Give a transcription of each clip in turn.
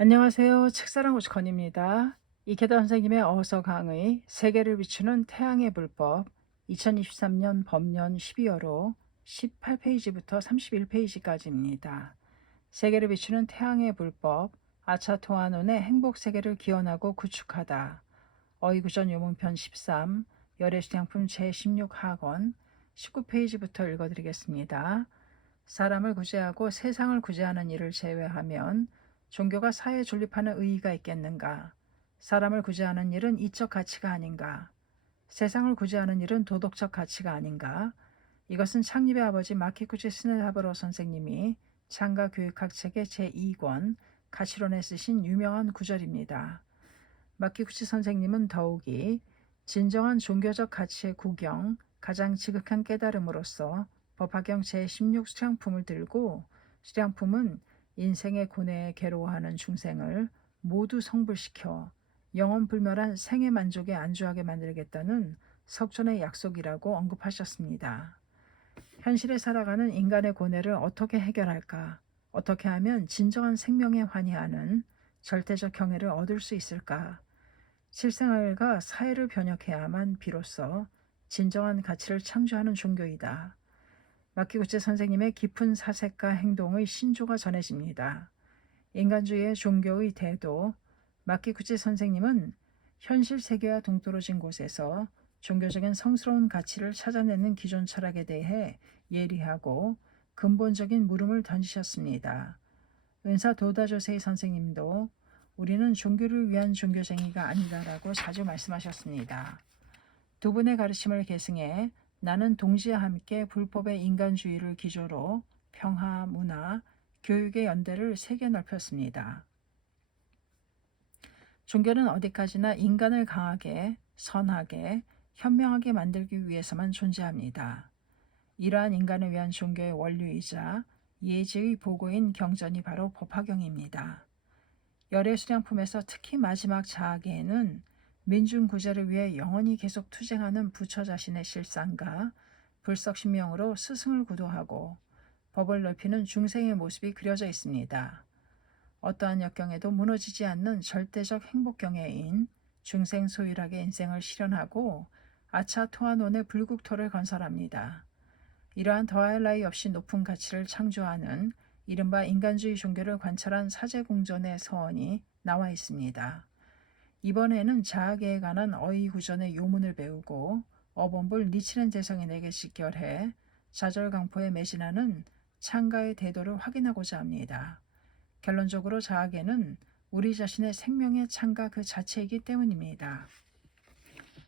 안녕하세요. 책사랑 오직헌입니다. 이케다 선생님의 어서 강의 세계를 비추는 태양의 불법 2023년 법년 12월호 18페이지부터 31페이지까지입니다. 세계를 비추는 태양의 불법 아차토아논의 행복세계를 기원하고 구축하다. 어이구전 요문편 13 열애수양품 제16학원 19페이지부터 읽어드리겠습니다. 사람을 구제하고 세상을 구제하는 일을 제외하면 종교가 사회에 존립하는 의의가 있겠는가? 사람을 구제하는 일은 이적 가치가 아닌가? 세상을 구제하는 일은 도덕적 가치가 아닌가? 이것은 창립의 아버지 마키쿠치 스네하브로 선생님이 창가 교육학 책의 제2권 가치론에 쓰신 유명한 구절입니다. 마키쿠치 선생님은 더욱이 진정한 종교적 가치의 구경, 가장 지극한 깨달음으로써 법화경 제16 수량품을 들고 수량품은 인생의 고뇌에 괴로워하는 중생을 모두 성불시켜 영원불멸한 생의 만족에 안주하게 만들겠다는 석존의 약속이라고 언급하셨습니다. 현실에 살아가는 인간의 고뇌를 어떻게 해결할까? 어떻게 하면 진정한 생명에 환희하는 절대적 경애를 얻을 수 있을까? 실생활과 사회를 변혁해야만 비로소 진정한 가치를 창조하는 종교이다. 마키구치 선생님의 깊은 사색과 행동의 신조가 전해집니다. 인간주의의 종교의 대도 마키구치 선생님은 현실 세계와 동떨어진 곳에서 종교적인 성스러운 가치를 찾아내는 기존 철학에 대해 예리하고 근본적인 물음을 던지셨습니다. 은사 도다조세이 선생님도 우리는 종교를 위한 종교쟁이가 아니다라고 자주 말씀하셨습니다. 두 분의 가르침을 계승해 나는 동지와 함께 불법의 인간주의를 기조로 평화, 문화, 교육의 연대를 세계 넓혔습니다. 종교는 어디까지나 인간을 강하게, 선하게, 현명하게 만들기 위해서만 존재합니다. 이러한 인간을 위한 종교의 원류이자 예지의 보고인 경전이 바로 법화경입니다. 열애수량품에서 특히 마지막 자학에는 민중구제를 위해 영원히 계속 투쟁하는 부처 자신의 실상과 불석신명으로 스승을 구도하고 법을 넓히는 중생의 모습이 그려져 있습니다. 어떠한 역경에도 무너지지 않는 절대적 행복경애인 중생 소율하게 인생을 실현하고 아차토아논의 불국토를 건설합니다. 이러한 더할 나위 없이 높은 가치를 창조하는 이른바 인간주의 종교를 관찰한 사제공전의 서원이 나와 있습니다. 이번에는 자아계에 관한 어이구전의 요문을 배우고 어범불 니치렌 재성인에게 직결해 좌절강포에 매진하는 창가의 대도를 확인하고자 합니다. 결론적으로 자아계는 우리 자신의 생명의 창가 그 자체이기 때문입니다.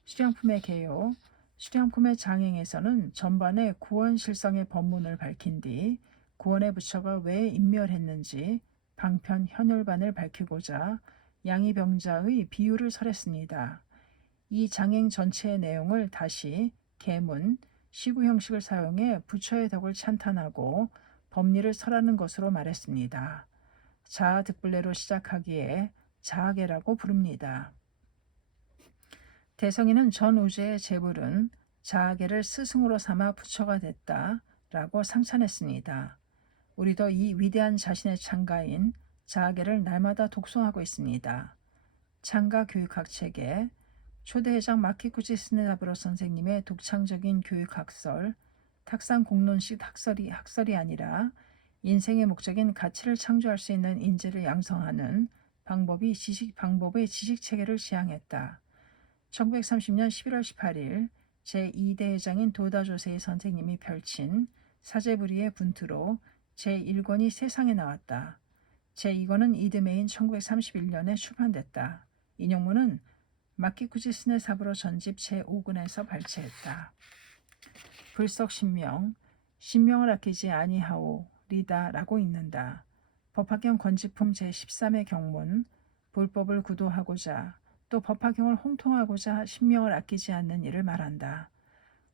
수량품의 개요. 수량품의 장행에서는 전반에 구원실성의 법문을 밝힌 뒤 구원의 부처가 왜 인멸했는지 방편 현열반을 밝히고자 양이병자의 비유를 설했습니다. 이 장행 전체의 내용을 다시 계문, 시구 형식을 사용해 부처의 덕을 찬탄하고 법리를 설하는 것으로 말했습니다. 자아 득불례로 시작하기에 자아계라고 부릅니다. 대성이는 전 우주의 재불은 자아계를 스승으로 삼아 부처가 됐다라고 상찬했습니다. 우리도 이 위대한 자신의 창가인 자아계를 날마다 독송하고 있습니다. 창가 교육학 책에 초대회장 마키쿠지 스네다브로 선생님의 독창적인 교육학설, 탁상 공론식 학설이 아니라 인생의 목적인 가치를 창조할 수 있는 인재를 양성하는 방법의 지식체계를 지향했다. 1930년 11월 18일 제2대회장인 도다조세이 선생님이 펼친 사제부리의 분투로 제1권이 세상에 나왔다. 제2권은 이듬해인 1931년에 출판됐다. 인용문은 마키쿠지 스네사브로 전집 제5권에서 발췌했다. 불석신명, 신명을 아끼지 아니하오 리다라고 읽는다. 법화경 건지품 제13의 경문, 불법을 구도하고자 또 법화경을 홍통하고자 신명을 아끼지 않는 일을 말한다.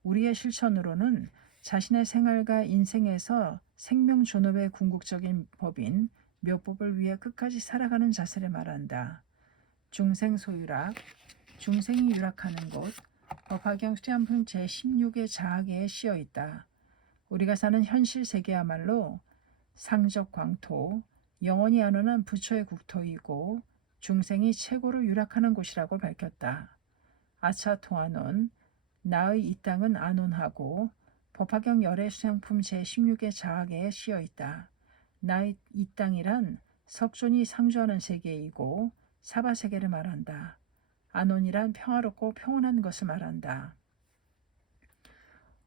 우리의 실천으로는 자신의 생활과 인생에서 생명 존업의 궁극적인 법인 묘법을 위해 끝까지 살아가는 자세를 말한다. 중생 소유락, 중생이 유락하는 곳, 법화경 수량품 제16의 자학에 씌어 있다. 우리가 사는 현실 세계야말로 상적 광토, 영원히 안온한 부처의 국토이고 중생이 최고로 유락하는 곳이라고 밝혔다. 아차토아논 나의 이 땅은 안온하고 법화경 열애 수양품 제16의 자학에 씌어 있다. 나의 이 땅이란 석존이 상주하는 세계이고 사바 세계를 말한다. 안온이란 평화롭고 평온한 것을 말한다.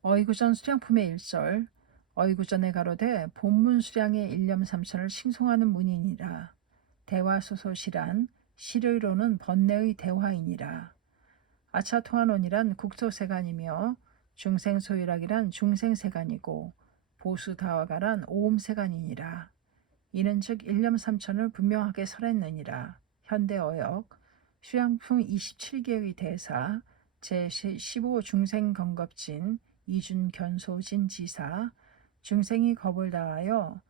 어이구전 수량품의 1절 어이구전에 가로되 본문 수량의 일념삼천을 칭송하는 문이니라. 대화소소시란 시료이로는 번뇌의 대화이니라. 아차토아논이란 국토세간이며 중생소유락이란 중생세간이고 보수다화가란 오음세간이니라. 이는 즉 일념삼천을 분명하게 설했느니라. 현대어역 수양품 27개의 대사 제15 중생건겁진 이준견소진 지사 중생이 겁을 다하여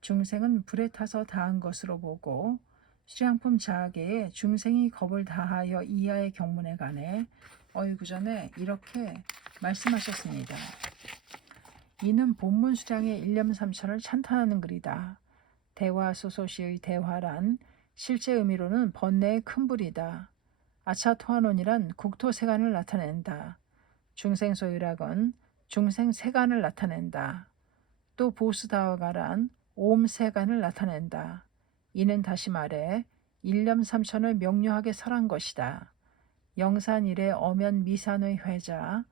중생은 불에 타서 다한 것으로 보고 수양품 자하계에 중생이 겁을 다하여 이하의 경문에 관해 어이구전에 이렇게 말씀하셨습니다. 이는 본문 수량의 일념삼천을 찬탄하는 글이다. 대화소소시의 대화란 실제 의미로는 번뇌의 큰 불이다. 아차토아논이란 국토세간을 나타낸다. 중생소유락은 중생세간을 나타낸다. 또 보스다와가란 오음세간을 나타낸다. 이는 다시 말해 일념삼천을 명료하게 설한 것이다. 영산일의 엄연 미산의 회자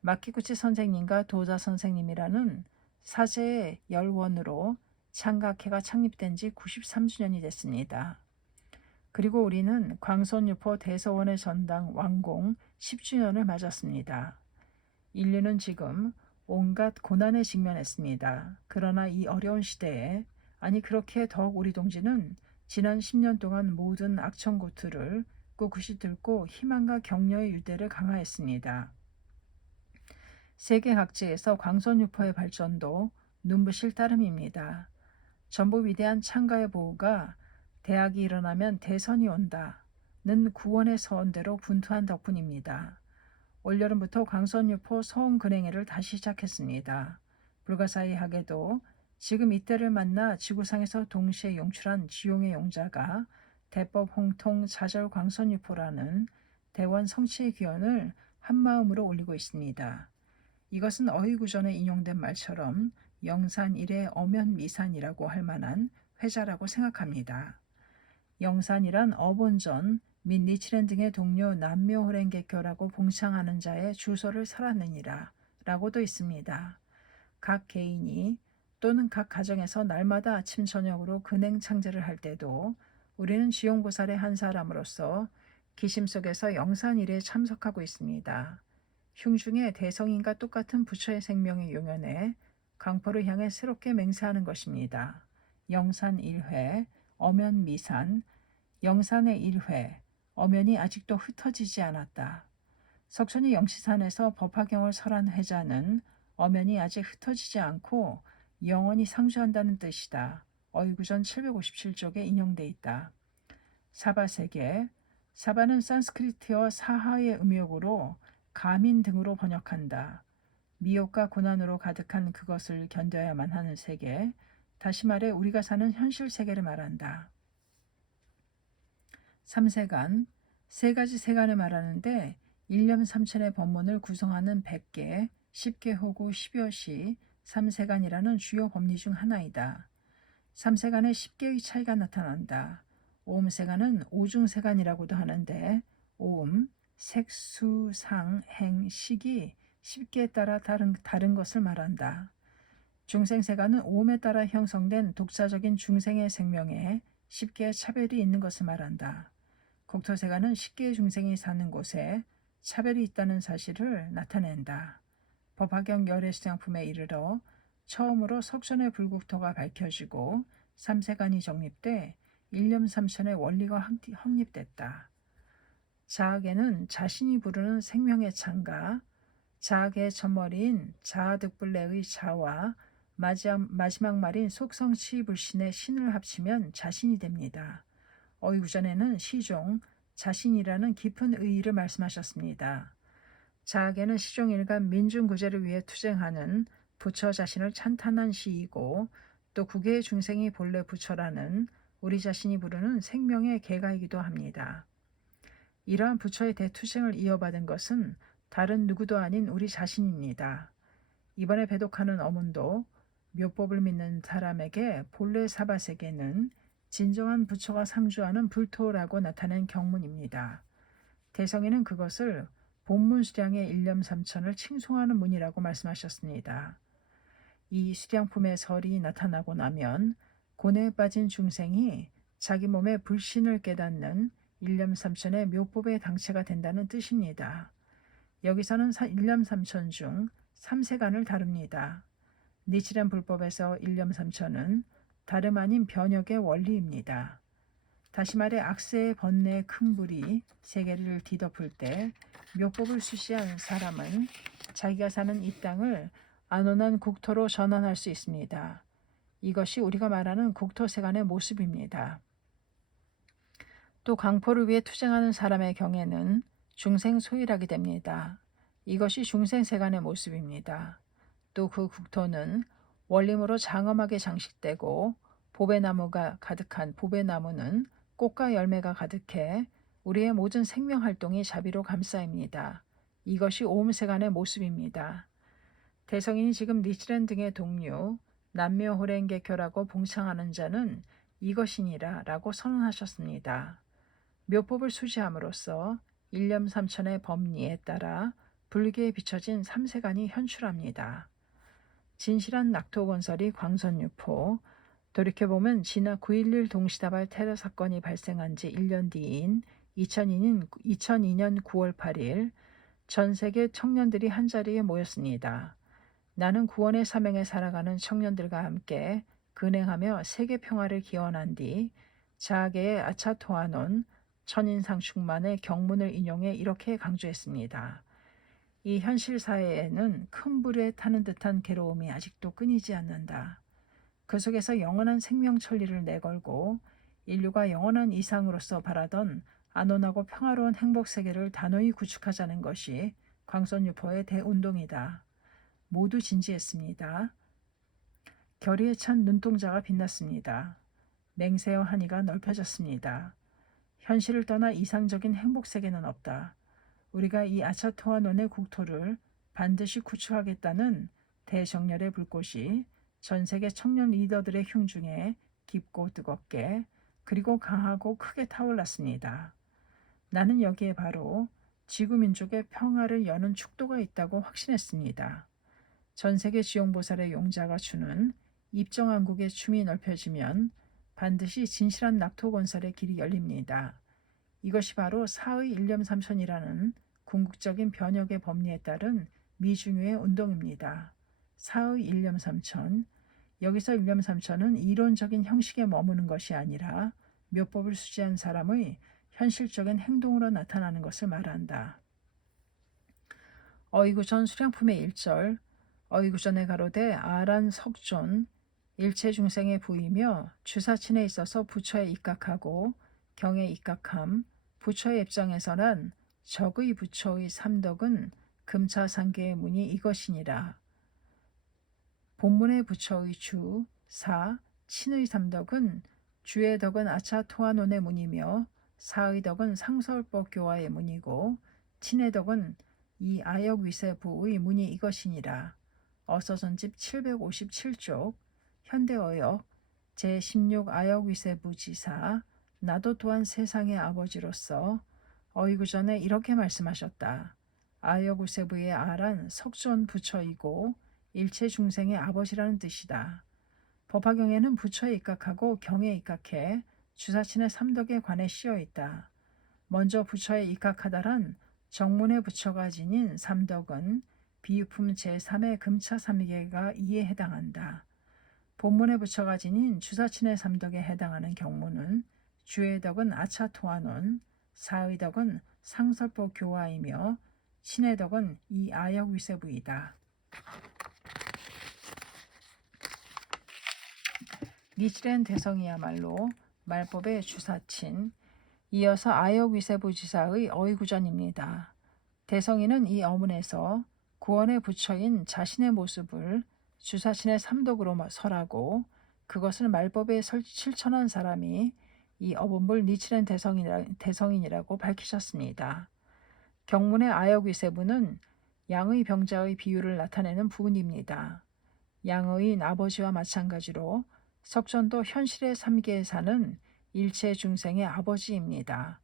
마키구치 선생님과 도자 선생님이라는 사제의 열원으로 창각회가 창립된 지 93주년이 됐습니다. 그리고 우리는 광선유포 대서원의 전당 완공 10주년을 맞았습니다. 인류는 지금 온갖 고난에 직면했습니다. 그러나 이 어려운 시대에 그렇게 더욱 우리 동지는 지난 10년 동안 모든 악천고투를 꿋꿋이 뚫고 희망과 격려의 유대를 강화했습니다. 세계 각지에서 광선유포의 발전도 눈부실 따름입니다. 전부 위대한 창가의 보호가 대학이 일어나면 대선이 온다는 구원의 서원대로 분투한 덕분입니다. 올여름부터 광선유포 서원근행회를 다시 시작했습니다. 불가사의하게도 지금 이때를 만나 지구상에서 동시에 용출한 지용의 용자가 대법 홍통 자절 광선유포라는 대원 성취의 기원을 한마음으로 올리고 있습니다. 이것은 어이구전에 인용된 말처럼 영산일의 엄연미산이라고 할 만한 회자라고 생각합니다. 영산이란 어본전 및 니치렌 등의 동료 남묘호랭개교라고 봉창하는 자의 주소를 설하느니라 라고도 있습니다. 각 개인이 또는 각 가정에서 날마다 아침 저녁으로 근행 창제를 할 때도 우리는 지용보살의 한 사람으로서 기심 속에서 영산일에 참석하고 있습니다. 흉중의 대성인과 똑같은 부처의 생명의 용연에 강포를 향해 새롭게 맹세하는 것입니다. 영산 1회, 엄연 미산, 영산의 1회, 엄연이 아직도 흩어지지 않았다. 석천이 영시산에서 법화경을 설한 회자는 엄연이 아직 흩어지지 않고 영원히 상주한다는 뜻이다. 어이구전 757쪽에 인용돼 있다. 사바세계, 사바는 산스크리트어 사하의 음역으로 가민 등으로 번역한다. 미혹과 고난으로 가득한 그것을 견뎌야만 하는 세계, 다시 말해 우리가 사는 현실 세계를 말한다. 3세간, 세 가지 세간을 말하는데 일념삼천의 법문을 구성하는 100개, 10개 호구 10여시 3세간이라는 주요 법리 중 하나이다. 3세간에 10개의 차이가 나타난다. 오음세간은 오중세간이라고도 하는데 오음, 색수, 상, 행, 식이 10개에 따라 다른 것을 말한다. 중생세간은 오음에 따라 형성된 독자적인 중생의 생명에 10개의 차별이 있는 것을 말한다. 국토세간은 10개의 중생이 사는 곳에 차별이 있다는 사실을 나타낸다. 법화경 열애수양품에 이르러 처음으로 석천의 불국토가 밝혀지고 3세간이 정립돼 일념삼천의 원리가 확립됐다. 자학에는 자신이 부르는 생명의 창가, 자학의 첫머리인 자아득불레의 자와 마지막 말인 속성치불신의 신을 합치면 자신이 됩니다. 어이구전에는 시종, 자신이라는 깊은 의의를 말씀하셨습니다. 자학에는 시종일간 민중구제를 위해 투쟁하는 부처 자신을 찬탄한 시이고 또 국의 중생이 본래 부처라는 우리 자신이 부르는 생명의 개가이기도 합니다. 이러한 부처의 대투쟁을 이어받은 것은 다른 누구도 아닌 우리 자신입니다. 이번에 배독하는 어문도 묘법을 믿는 사람에게 본래 사바세계는 진정한 부처가 상주하는 불토라고 나타낸 경문입니다. 대성이는 그것을 본문 수량의 일념삼천을 칭송하는 문이라고 말씀하셨습니다. 이 수량품의 설이 나타나고 나면 고뇌에 빠진 중생이 자기 몸의 불신을 깨닫는 일념삼천의 묘법의 당체가 된다는 뜻입니다. 여기서는 일념삼천 중 삼세간을 다룹니다. 니치란 불법에서 일념삼천은 다름 아닌 변혁의 원리입니다. 다시 말해 악세의 번뇌의 큰 불이 세계를 뒤덮을 때 묘법을 수시한 사람은 자기가 사는 이 땅을 안온한 국토로 전환할 수 있습니다. 이것이 우리가 말하는 국토세간의 모습입니다. 또 강포를 위해 투쟁하는 사람의 경에는 중생소일하게 됩니다. 이것이 중생세간의 모습입니다. 또 그 국토는 원림으로 장엄하게 장식되고 보배나무가 가득한 보배나무는 꽃과 열매가 가득해 우리의 모든 생명활동이 자비로 감싸입니다. 이것이 오음세간의 모습입니다. 대성인이 지금 니치렌 등의 동료 남묘호랭개교라고 봉창하는 자는 이것이니라 라고 선언하셨습니다. 묘법을 수지함으로써 일념삼천의 법리에 따라 불교에 비춰진 삼세간이 현출합니다. 진실한 낙토건설이 광선유포, 돌이켜보면 지난 9.11 동시다발 테러 사건이 발생한 지 1년 뒤인 2002년 9월 8일 전 세계 청년들이 한자리에 모였습니다. 나는 구원의 사명에 살아가는 청년들과 함께 근행하며 세계 평화를 기원한 뒤 자아계의 아차토아논 천인상충만의 경문을 인용해 이렇게 강조했습니다. 이 현실 사회에는 큰 불에 타는 듯한 괴로움이 아직도 끊이지 않는다. 그 속에서 영원한 생명 천리를 내걸고 인류가 영원한 이상으로서 바라던 안온하고 평화로운 행복 세계를 단호히 구축하자는 것이 광선유포의 대운동이다. 모두 진지했습니다. 결의에 찬 눈동자가 빛났습니다. 맹세와 한의가 넓혀졌습니다. 현실을 떠나 이상적인 행복 세계는 없다. 우리가 이 아차토아논의 국토를 반드시 구축하겠다는 대정열의 불꽃이 전 세계 청년 리더들의 흉중에 깊고 뜨겁게 그리고 강하고 크게 타올랐습니다. 나는 여기에 바로 지구민족의 평화를 여는 축도가 있다고 확신했습니다. 전 세계 지용보살의 용자가 주는 입정한국의 춤이 넓혀지면 반드시 진실한 낙토건설의 길이 열립니다. 이것이 바로 사의 일념삼천이라는 궁극적인 변혁의 법리에 따른 미중유의 운동입니다. 사의 일념삼천, 여기서 일념삼천은 이론적인 형식에 머무는 것이 아니라 묘법을 수지한 사람의 현실적인 행동으로 나타나는 것을 말한다. 어이구전 수량품의 1절, 어이구전에 가로되 아란 석존, 일체 중생의 부이며 주사친에 있어서 부처에 입각하고 경에 입각함, 부처의 입장에서는 적의 부처의 삼덕은 금차상계의 문이 이것이니라. 본문의 부처의 주, 사, 친의 삼덕은 주의 덕은 아차토아논의 문이며 사의 덕은 상설법교화의 문이고 친의 덕은 이 아역위세부의 문이 이것이니라. 어서전집 757쪽 현대어역 제16 아역위세부지사 나도 또한 세상의 아버지로서 어이구전에 이렇게 말씀하셨다. 아역위세부의 아란 석존 부처이고 일체 중생의 아버지라는 뜻이다. 법화경에는 부처에 입각하고 경에 입각해 주사친의 삼덕에 관해 씌어 있다. 먼저 부처에 입각하다란 정문의 부처가 지닌 삼덕은 비유품 제3의 금차삼계가 이에 해당한다. 본문의 부처가 지닌 주사친의 삼덕에 해당하는 경문은 주의 덕은 아차토아논, 사의 덕은 상설법 교화이며 신의 덕은 이 아역위세부이다. 니치렌 대성이야말로 말법의 주사친, 이어서 아역위세부지사의 어이구전입니다. 대성이는 이 어문에서 구원의 부처인 자신의 모습을 주사친의 삼덕으로 설하고 그것을 말법에 실천한 사람이 이 어분불 니치렌 대성인이라고 밝히셨습니다. 경문의 아역위세부는 양의 병자의 비유를 나타내는 부분입니다. 양의인 아버지와 마찬가지로 석전도 현실의 삼계에 사는 일체 중생의 아버지입니다.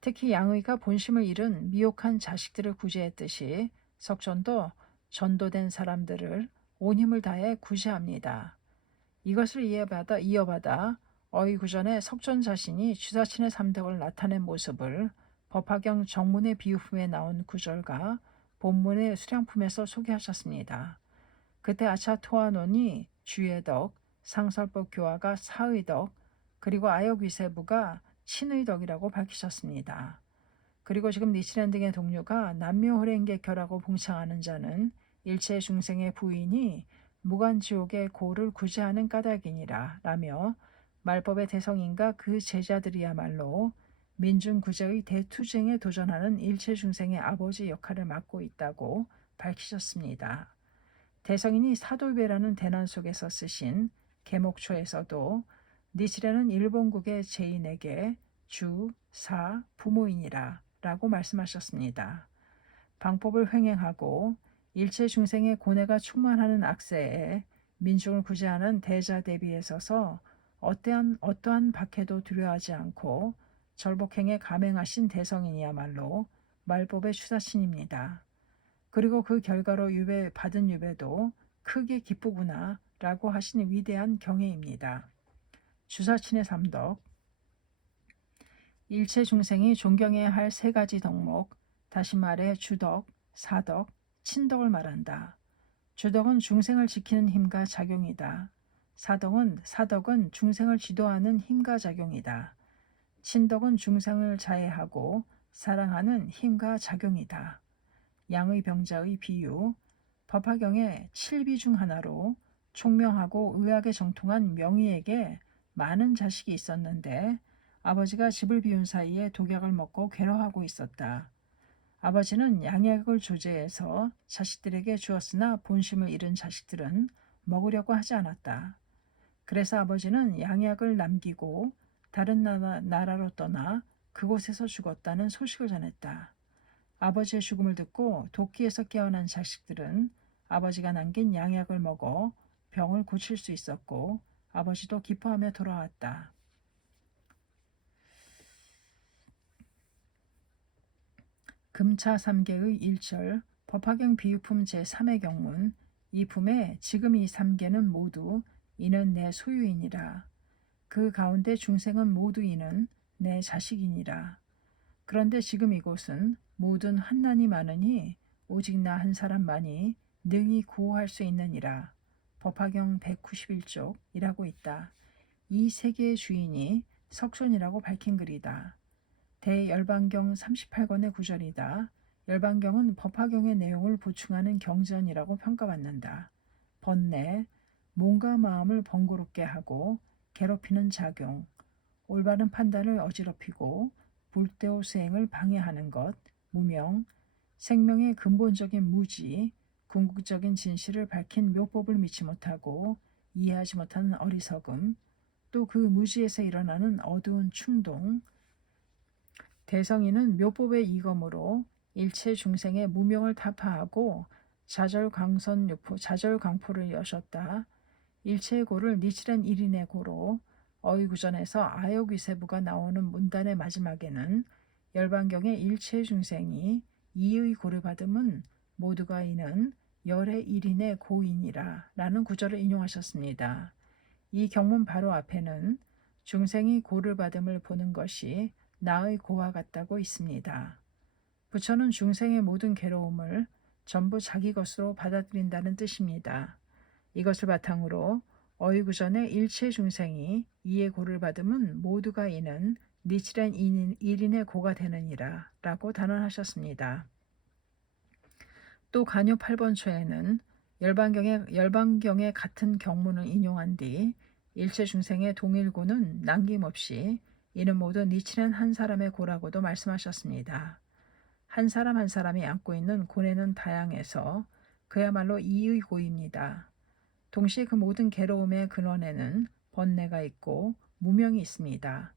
특히 양의가 본심을 잃은 미혹한 자식들을 구제했듯이 석전도 전도된 사람들을 온 힘을 다해 구제합니다. 이것을 이어받아 어이구전에 석전 자신이 주사친의 삼덕을 나타낸 모습을 법화경 정문의 비유품에 나온 구절과 본문의 수량품에서 소개하셨습니다. 그때 아차토아논이 주의 덕, 상설법 교화가 사의 덕, 그리고 아역위세부가 신의 덕이라고 밝히셨습니다. 그리고 지금 니치렌 등의 동료가 남묘호랭객교라고 봉창하는 자는 일체 중생의 부인이 무간지옥의 고를 구제하는 까닭이니라 라며 말법의 대성인과 그 제자들이야말로 민중구제의 대투쟁에 도전하는 일체 중생의 아버지 역할을 맡고 있다고 밝히셨습니다. 대성인이 사돌배라는 대난 속에서 쓰신 계목초에서도 니치레는 일본국의 제인에게 주, 사, 부모이니라 라고 말씀하셨습니다. 방법을 횡행하고 일체 중생의 고뇌가 충만하는 악세에 민중을 구제하는 대자 대비에 서서 어떠한 박해도 두려워하지 않고 절복행에 감행하신 대성인이야말로 말법의 추사신입니다. 그리고 그 결과로 받은 유배도 크게 기쁘구나 라고 하신 위대한 경애입니다. 주사친의 삼덕, 일체 중생이 존경해야 할 세 가지 덕목, 다시 말해 주덕, 사덕, 친덕을 말한다. 주덕은 중생을 지키는 힘과 작용이다. 사덕은 중생을 지도하는 힘과 작용이다. 친덕은 중생을 자애하고 사랑하는 힘과 작용이다. 양의 병자의 비유, 법화경의 7비 중 하나로 총명하고 의학에 정통한 명의에게 많은 자식이 있었는데 아버지가 집을 비운 사이에 독약을 먹고 괴로워하고 있었다. 아버지는 양약을 조제해서 자식들에게 주었으나 본심을 잃은 자식들은 먹으려고 하지 않았다. 그래서 아버지는 양약을 남기고 다른 나라로 떠나 그곳에서 죽었다는 소식을 전했다. 아버지의 죽음을 듣고 도끼에서 깨어난 자식들은 아버지가 남긴 양약을 먹어 병을 고칠 수 있었고 아버지도 기뻐하며 돌아왔다. 금차 3계의 1절 법화경 비유품 제3의 경문 이 품에 지금 이 3계는 모두 이는 내 소유이니라. 그 가운데 중생은 모두 이는 내 자식이니라. 그런데 지금 이곳은 모든 환난이 많으니 오직 나 한 사람만이 능히 구호할 수 있느니라. 법화경 191쪽이라고 있다. 이 세계의 주인이 석손이라고 밝힌 글이다. 대열반경 38권의 구절이다. 열반경은 법화경의 내용을 보충하는 경전이라고 평가받는다. 번뇌, 몸과 마음을 번거롭게 하고 괴롭히는 작용, 올바른 판단을 어지럽히고 불대오 수행을 방해하는 것, 무명, 생명의 근본적인 무지, 궁극적인 진실을 밝힌 묘법을 믿지 못하고 이해하지 못하는 어리석음, 또 그 무지에서 일어나는 어두운 충동, 대성인은 묘법의 이검으로 일체 중생의 무명을 타파하고 자절광포를 여셨다. 일체의 고를 니치렌 1인의 고로 어이구전에서 아역위세부가 나오는 문단의 마지막에는 열반경의 일체 중생이 이의 고를 받음은 모두가 이는 열의 1인의 고인이라 라는 구절을 인용하셨습니다. 이 경문 바로 앞에는 중생이 고를 받음을 보는 것이 나의 고와 같다고 있습니다. 부처는 중생의 모든 괴로움을 전부 자기 것으로 받아들인다는 뜻입니다. 이것을 바탕으로 어이구전의 일체 중생이 이의 고를 받음은 모두가 이는 니치렌 1인의 고가 되느니라 라고 단언하셨습니다. 또 간요 8번 초에는 열반경의 같은 경문을 인용한 뒤 일체 중생의 동일고는 남김없이 이는 모두 니치렌 한 사람의 고라고도 말씀하셨습니다. 한 사람 한 사람이 안고 있는 고뇌는 다양해서 그야말로 이의 고입니다. 동시에 그 모든 괴로움의 근원에는 번뇌가 있고 무명이 있습니다.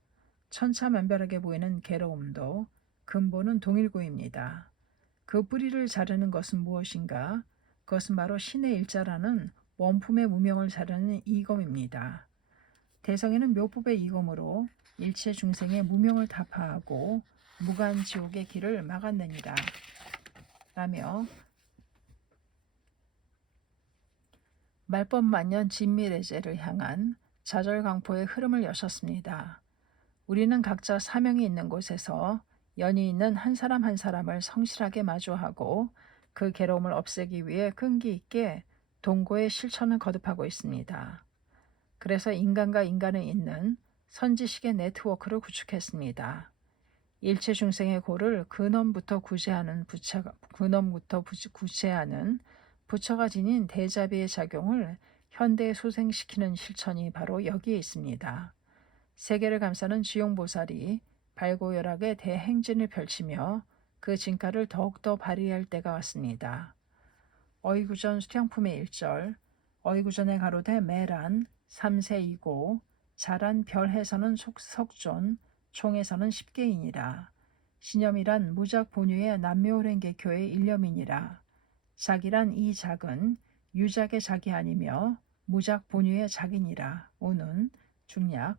천차만별하게 보이는 괴로움도 근본은 동일고입니다. 그 뿌리를 자르는 것은 무엇인가? 그것은 바로 신의 일자라는 원품의 무명을 자르는 이검입니다. 대성에는 묘법의 이검으로 일체 중생의 무명을 타파하고 무간지옥의 길을 막았느니라 라며 말법만년 진미래제를 향한 좌절강포의 흐름을 여셨습니다. 우리는 각자 사명이 있는 곳에서 연이 있는 한 사람 한 사람을 성실하게 마주하고 그 괴로움을 없애기 위해 끈기 있게 동고의 실천을 거듭하고 있습니다. 그래서 인간과 인간을 잇는 선지식의 네트워크를 구축했습니다. 일체 중생의 고를 근원부터 구제하는 부처가 지닌 대자비의 작용을 현대에 소생시키는 실천이 바로 여기에 있습니다. 세계를 감싸는 지용보살이 발고열하게 대행진을 펼치며 그 진가를 더욱더 발휘할 때가 왔습니다. 어이구전 수령품의 1절 어이구전에 가로되 매란 삼세이고 자란 별해서는 석존 총에서는 십계이니라. 신념이란 무작 본유의 남묘호랭개교의 일념이니라. 작이란 이 작은 유작의 작이 아니며 무작 본유의 작이니라. 오는 중략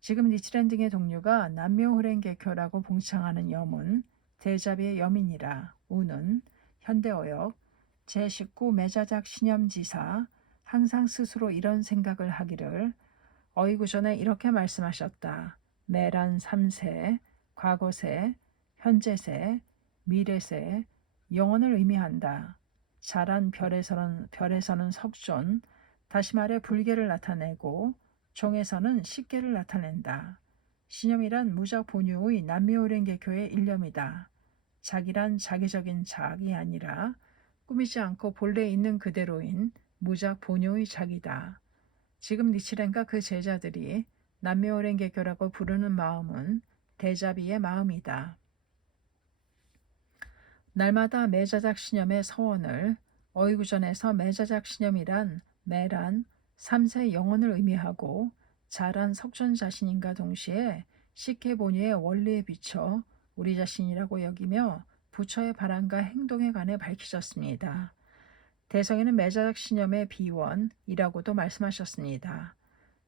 지금 니치렌 등의 동료가 남묘호랭개교라고 봉창하는 염은 대자비의 염이니라. 우는 현대어역 제19 매자작 신념지사 항상 스스로 이런 생각을 하기를 어이구전에 이렇게 말씀하셨다. 매란 3세, 과거세, 현재세, 미래세, 영원을 의미한다. 자란 별에서는 석존, 다시 말해 불계를 나타내고 종에서는 식계를 나타낸다. 신념이란 무작 본유의 남미오랭개교의 일념이다. 작이란 자기적인 작이 아니라 꾸미지 않고 본래 있는 그대로인 무작 본유의 작이다. 지금 니치렌과 그 제자들이 남묘오랭개교라고 부르는 마음은 대자비의 마음이다. 날마다 매자작 신념의 서원을 어이구전에서 매자작 신념이란 매란 3세 영혼을 의미하고 자란 석존 자신인가 동시에 식혜본유의 원리에 비춰 우리 자신이라고 여기며 부처의 바람과 행동에 관해 밝히셨습니다. 대성에는 매자작 신념의 비원이라고도 말씀하셨습니다.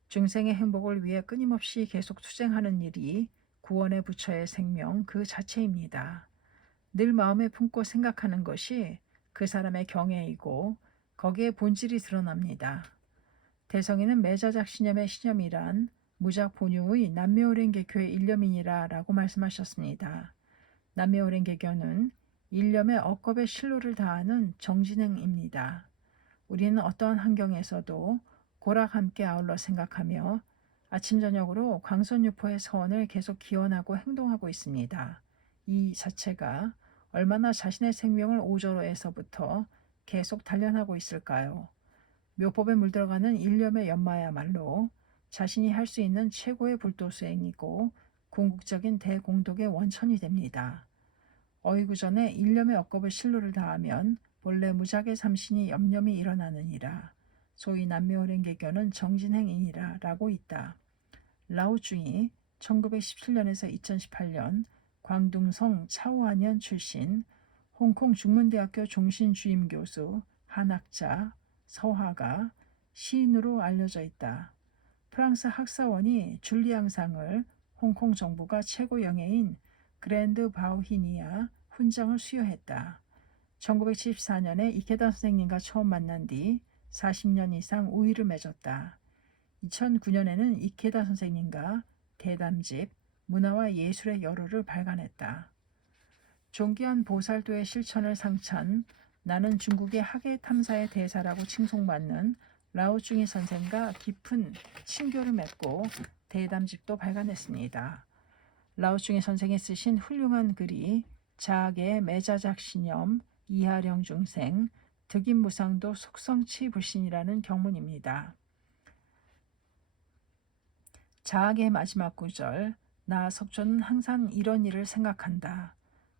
중생의 행복을 위해 끊임없이 계속 투쟁하는 일이 구원의 부처의 생명 그 자체입니다. 늘 마음에 품고 생각하는 것이 그 사람의 경애이고 거기에 본질이 드러납니다. 대성에는 매자작 신념의 신념이란 무작 본유의 남묘오랭개교의 일념이니라 라고 말씀하셨습니다. 남묘오랭개교는 일념의 억겁의 실로를 다하는 정진행입니다. 우리는 어떠한 환경에서도 고랑 함께 아울러 생각하며 아침 저녁으로 광선유포의 서원을 계속 기원하고 행동하고 있습니다. 이 자체가 얼마나 자신의 생명을 오저로에서부터 계속 단련하고 있을까요? 묘법에 물들어가는 일념의 연마야말로 자신이 할 수 있는 최고의 불도수행이고 궁극적인 대공덕의 원천이 됩니다. 어이구전에 일념의 억겁의 실로를 다하면 본래 무작의 삼신이 염념이 일어나느니라. 소위 남묘오랭개교는 정진행이니라 라고 있다. 라오중이 1917년에서 2018년 광둥성 차오안현 출신 홍콩 중문대학교 종신주임교수 한학자 서화가 시인으로 알려져 있다. 프랑스 학사원이 줄리앙상을 홍콩 정부가 최고 영예인 그랜드 바우히니아 훈장을 수여했다. 1974년에 이케다 선생님과 처음 만난 뒤 40년 이상 우위를 맺었다. 2009년에는 이케다 선생님과 대담집 문화와 예술의 여로를 발간했다. 존귀한 보살도의 실천을 상찬 나는 중국의 학예 탐사의 대사라고 칭송받는 라오중이 선생과 깊은 친교를 맺고 대담집도 발간했습니다. 라오중이 선생이 쓰신 훌륭한 글이 자학의 매자작 신념, 이하령 중생, 득임무상도 속성치 불신이라는 경문입니다. 자학의 마지막 구절, 나 석조는 항상 이런 일을 생각한다.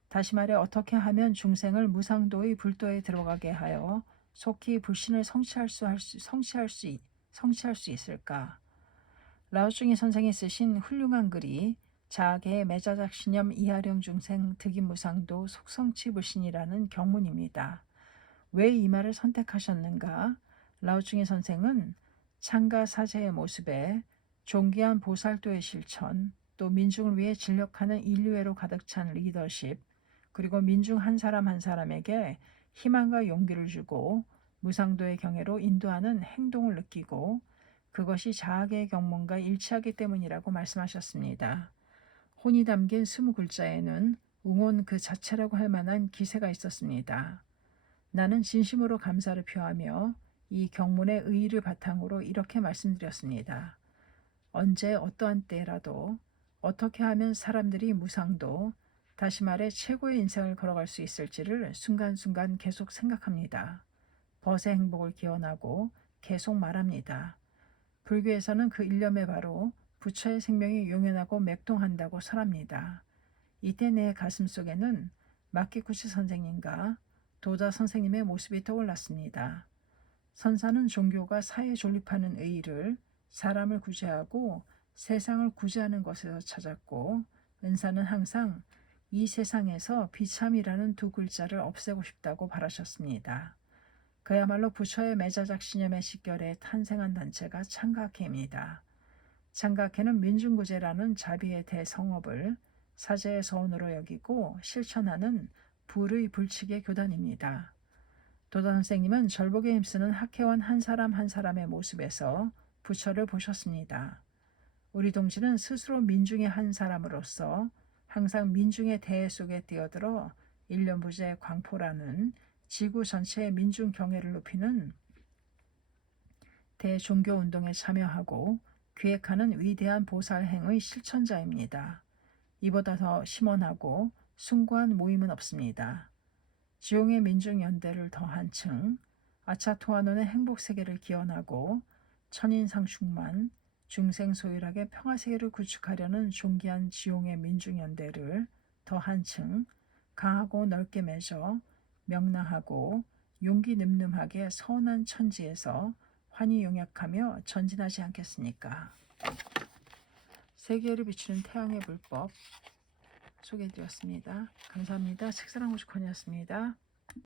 다시 말해 어떻게 하면 중생을 무상도의 불도에 들어가게 하여 속히 불신을 성취할 수 있을까? 라오쭝이 선생이 쓰신 훌륭한 글이 자아계의 매자작신념 이하령 중생 득임무상도 속성치 불신이라는 경문입니다. 왜 이 말을 선택하셨는가? 라오쭝이 선생은 창가 사제의 모습에 존귀한 보살도의 실천, 또 민중을 위해 진력하는 인류애로 가득 찬 리더십, 그리고 민중 한 사람 한 사람에게 희망과 용기를 주고 무상도의 경애로 인도하는 행동을 느끼고 그것이 자아계의 경문과 일치하기 때문이라고 말씀하셨습니다. 혼이 담긴 20글자에는 응원 그 자체라고 할 만한 기세가 있었습니다. 나는 진심으로 감사를 표하며 이 경문의 의의를 바탕으로 이렇게 말씀드렸습니다. 언제 어떠한 때라도 어떻게 하면 사람들이 무상도, 다시 말해 최고의 인생을 걸어갈 수 있을지를 순간순간 계속 생각합니다. 벗의 행복을 기원하고 계속 말합니다. 불교에서는 그 일념에 바로 부처의 생명이 용연하고 맥동한다고 설합니다. 이때 내 가슴 속에는 마키쿠치 선생님과 도자 선생님의 모습이 떠올랐습니다. 선사는 종교가 사회에 존립하는 의의를 사람을 구제하고 세상을 구제하는 것에서 찾았고, 은사는 항상 이 세상에서 비참이라는 두 글자를 없애고 싶다고 바라셨습니다. 그야말로 부처의 매자작신념의 식결에 탄생한 단체가 창각회입니다. 창각회는 민중구제라는 자비의 대성업을 사제의 서원으로 여기고 실천하는 불의 불칙의 교단입니다. 도다 선생님은 절복에 힘쓰는 학회원 한 사람 한 사람의 모습에서 부처를 보셨습니다. 우리 동지는 스스로 민중의 한 사람으로서 항상 민중의 대해 속에 뛰어들어 일념부재 광포라는 지구 전체의 민중 경애를 높이는 대종교운동에 참여하고 기획하는 위대한 보살행의 실천자입니다. 이보다 더 심원하고 숭고한 모임은 없습니다. 지용의 민중연대를 더 한층, 아차토아논의 행복세계를 기원하고 천인상충만, 중생소율하게 평화세계를 구축하려는 존귀한 지용의 민중연대를 더 한층 강하고 넓게 맺어 명랑하고 용기 늠름하게 서운한 천지에서 환히 용약하며 전진하지 않겠습니까? 세계를 비추는 태양의 불법 소개해드렸습니다. 감사합니다. 책사랑 오죽헌이었습니다.